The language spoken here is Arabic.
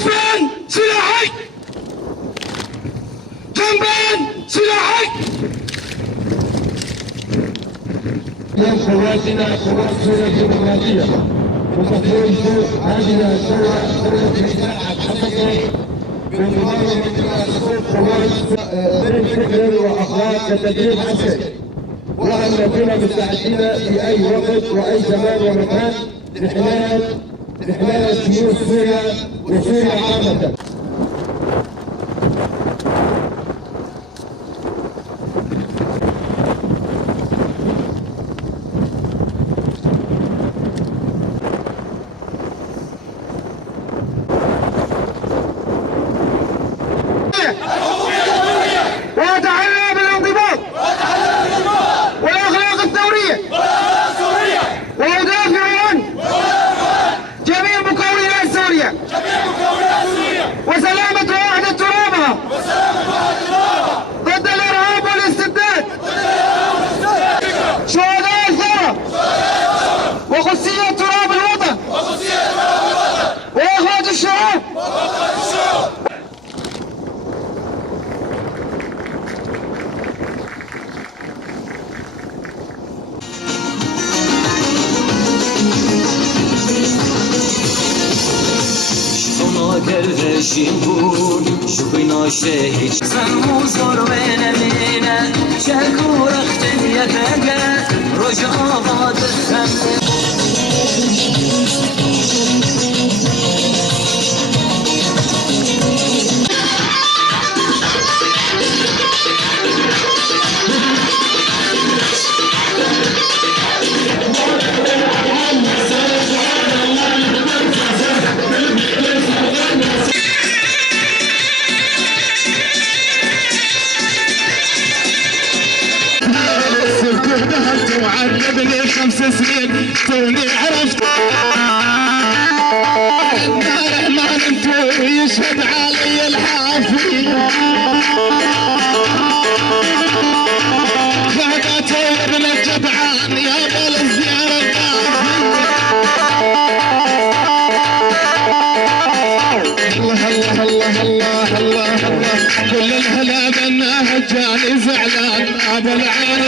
ادفن سلاحك، جنبان سلاحك. قواتنا قوات سوريا الديمقراطية وتقول هذه دولة الإسلام حققت بمقاومة قوات فكر وأخلاق كتدريب عسكري، وأن نكون مستعدين في أي وقت وأي زمان ومكان لحماية شمول سوريا وسوريا عامة. ويتعلم بالانضباط والاخلاق الثوريه ويدافع عن جميع مكونات سوريا وسلامه ووحده ترابها ضد الارهاب والاستبداد. شهداء الثوره وقدسيه تراب الوطن واخوه الشعوب. گردشیم بود شوینا شهید سمو زور و نمینه شکو رخت یکه رجا آباد خمه وعذبني 5 سنين توني عرفت امبارح ما نمت يشهد علي الحافي فقط ابن الجدعان يا بل الزيارة الله الله الله الله الله الله كل الهلا منها جاني زعلان ابو العين.